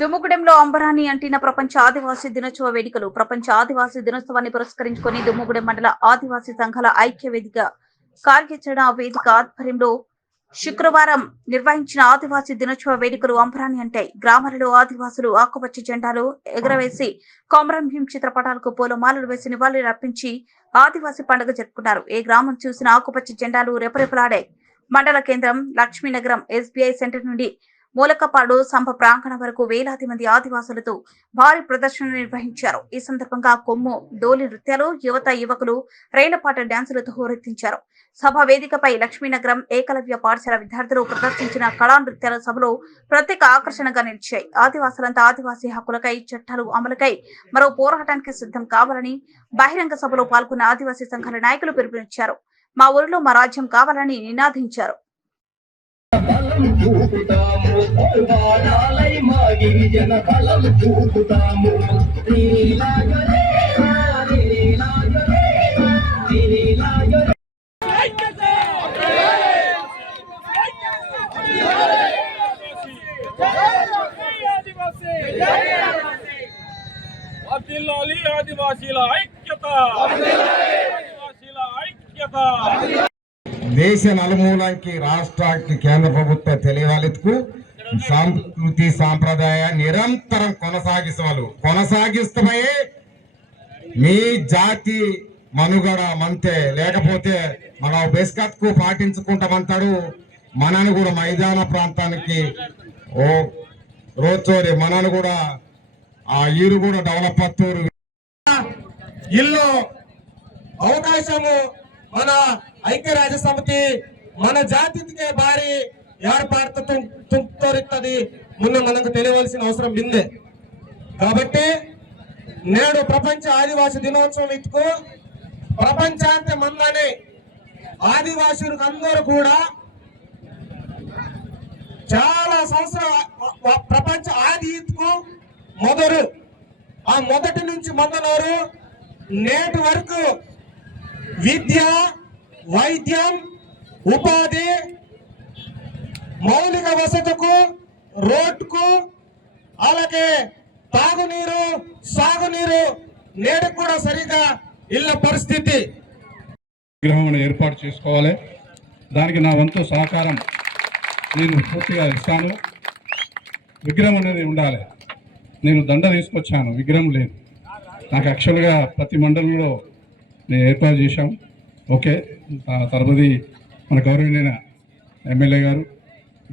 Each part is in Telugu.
దుమ్ముగూడెంలో అంబరాన్ని అంటిన ప్రపంచ ఆదివాసీ దినోత్సవ వేడుకలు. ప్రపంచ ఆదివాసీ దినోత్సవాన్ని పురస్కరించుకుని దుమ్ముగూడెం మండల ఆదివాసీ సంఘాల ఐక్య వేదిక కార్యాచరణ వేదిక ఆధ్వర్యంలో శుక్రవారం నిర్వహించిన ఆదివాసీ దినోత్సవ వేడుకలు అంబరాన్ని అంటాయి. గ్రామాలలో ఆదివాసులు ఆకుపచ్చ జెండాలు ఎగరవేసి కొమరం భీం చిత్రపటాలకు పూలమాలలు వేసి నివాళులు అర్పించి ఆదివాసీ పండుగ జరుపుకున్నారు. ఏ గ్రామం చూసిన ఆకుపచ్చ జెండాలు రెపరెపలాడాయి. మండల కేంద్రం లక్ష్మీనగరం ఎస్బీఐ సెంటర్ నుండి మూలకపాడు సంభ ప్రాంగణం వరకు వేలాది మంది ఆదివాసులతో భారీ ప్రదర్శన నిర్వహించారు. ఈ సందర్భంగా కొమ్ము, డోలి నృత్యాలు, యువత యువకులు రైలపాట డ్యాన్సులతో హోరెత్తించారు. సభ వేదికపై లక్ష్మీనగరం ఏకలవ్య పాఠశాల విద్యార్థులు ప్రదర్శించిన కళా నృత్యాల సభలో ప్రత్యేక ఆకర్షణగా నిలిచాయి. ఆదివాసులంతా ఆదివాసీ హక్కులకై, చట్టాలు అమలుకై మరో పోరాటానికి సిద్ధం కావాలని బహిరంగ సభలో పాల్గొన్న ఆదివాసీ సంఘాల నాయకులు పిలుపునిచ్చారు. మా ఊరిలో మా రాజ్యం కావాలని నినాదించారు. ఆదివాసీల ఐక్యత, ఆదివాసీల ఐక్యత. దేశ నలుమూలంకి రాష్ట్రానికి కేంద్ర ప్రభుత్వ తెలియవాళ్ళకు సంస్కృతి సాంప్రదాయ నిరంతరం కొనసాగిస్తామే మీ జాతి మనుగడ మంతే. లేకపోతే మన బెస్కత్కు పాటించుకుంటామంటాడు. మనను కూడా మైదాన ప్రాంతానికి రోచోరి మనను కూడా ఆ ఈరు కూడా డెవలప్ అత్తూరు ఇల్లు అవకాశము మన ఐక్యరాజ్య సమితి మన జాతికి భారీ ఏర్పాటుతుంది ముందు మనకు తెలియవలసిన అవసరం బిందే. కాబట్టి నేడు ప్రపంచ ఆదివాసీ దినోత్సవం ఇటుకు ప్రపంచాంత మందని ఆదివాసీలకు అందరూ కూడా చాలా సంవత్సరాల ప్రపంచ ఆది ఇటుకు మొదలు ఆ మొదటి నుంచి మొదలవరు నేటి వరకు విద్య, వైద్యం, ఉపాధి, మౌలిక వసతుకు, రోడ్కు, అలాగే తాగునీరు, సాగునీరు నేడు కూడా సరిగా ఇళ్ళ పరిస్థితి. విగ్రహం ఏర్పాటు చేసుకోవాలి. దానికి నా వంతు సహకారం నేను పూర్తిగా ఇస్తాను. విగ్రహం అనేది ఉండాలి. నేను దండ తీసుకొచ్చాను, విగ్రహం లేదు. నాకు యాక్చువల్గా ప్రతి మండలంలో నేను ఏర్పాటు చేశాం. ఓకే, తరబడి మన గౌరవనీయ ఎమ్మెల్యే గారు,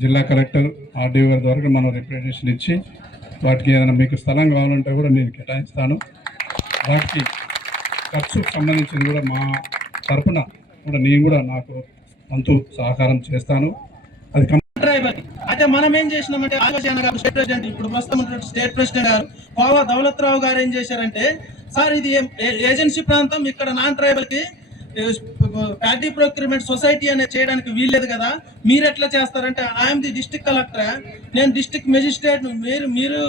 జిల్లా కలెక్టర్, ఆర్డీఓ గారి ద్వారా మనం రిప్రజెంటేషన్ ఇచ్చి వాటికి ఏదైనా మీకు స్థలం కావాలంటే కూడా నేను కేటాయిస్తాను. వాటికి ఖర్చుకు సంబంధించింది కూడా మా తరఫున కూడా నేను కూడా నాకు వంతు సహకారం చేస్తాను. అది ట్రైబల్ అయితే మనం ఏం చేసినామంటే ఆదివాసీ స్టేట్ ప్రెసిడెంట్, ఇప్పుడు ప్రస్తుతం స్టేట్ ప్రెసిడెంట్ గారు కోవా దౌలత్రావు గారు ఏం చేశారంటే, సార్ ఇది ఏజెన్సీ ప్రాంతం, ఇక్కడ నాన్ ట్రైబల్ కి ప్యాడీ ప్రొక్యూర్మెంట్ సొసైటీ అనేది చేయడానికి వీల్లేదు కదా, మీరు ఎట్లా చేస్తారంటే, ఐఎమ్ ది డిస్ట్రిక్ట్ కలెక్టర్, నేను డిస్ట్రిక్ట్ మెజిస్ట్రేట్, మీరు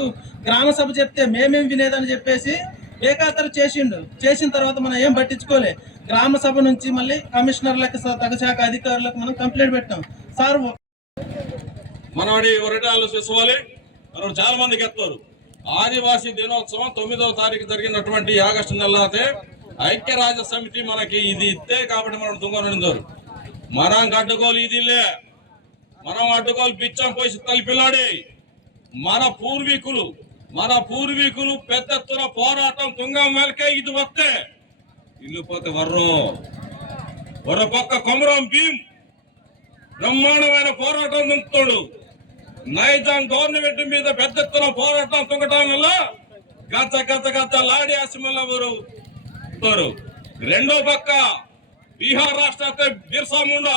గ్రామ సభ చెప్తే మేమేం వినేదని చెప్పేసి ఏకాతర చేసిన తర్వాత మనం ఏం పట్టించుకోలే. గ్రామ సభ నుంచి మళ్ళీ కమిషనర్లకు, తగశాఖ అధికారులకు మనం కంప్లైంట్ పెట్టాం. సార్ మనవాడి ఒరటాలు చేసుకోవాలి. మనం చాలా మందికి ఎత్తారు. ఆదివాసీ దినోత్సవం 9వ తారీఖు జరిగినటువంటి ఆగస్టు నెలతే ఐక్యరాజ్య సమితి మనకి ఇది ఇస్తే కాబట్టి మనం తుంగనుందరు. మనం అడ్డుకోలు ఇదిలే, మనం అడ్డుకోలు బిచ్చం పోసి తలిపిల్లాడి. మన పూర్వీకులు పెద్ద ఎత్తున పోరాటం తుంగం మేలకే ఇది వస్తే ఇల్లు పోతే వర పక్క కొమరం భీం బ్రహ్మాండమైన పోరాటం తుంగుతాడు. నైజాం గవర్నమెంట్ మీద పెద్ద ఎత్తున పోరాటం తుంగటం వల్ల గత లాడి అసెంబ్లీ రెండో పక్క బీహార్ రాష్ట్ర బిర్సా ముండా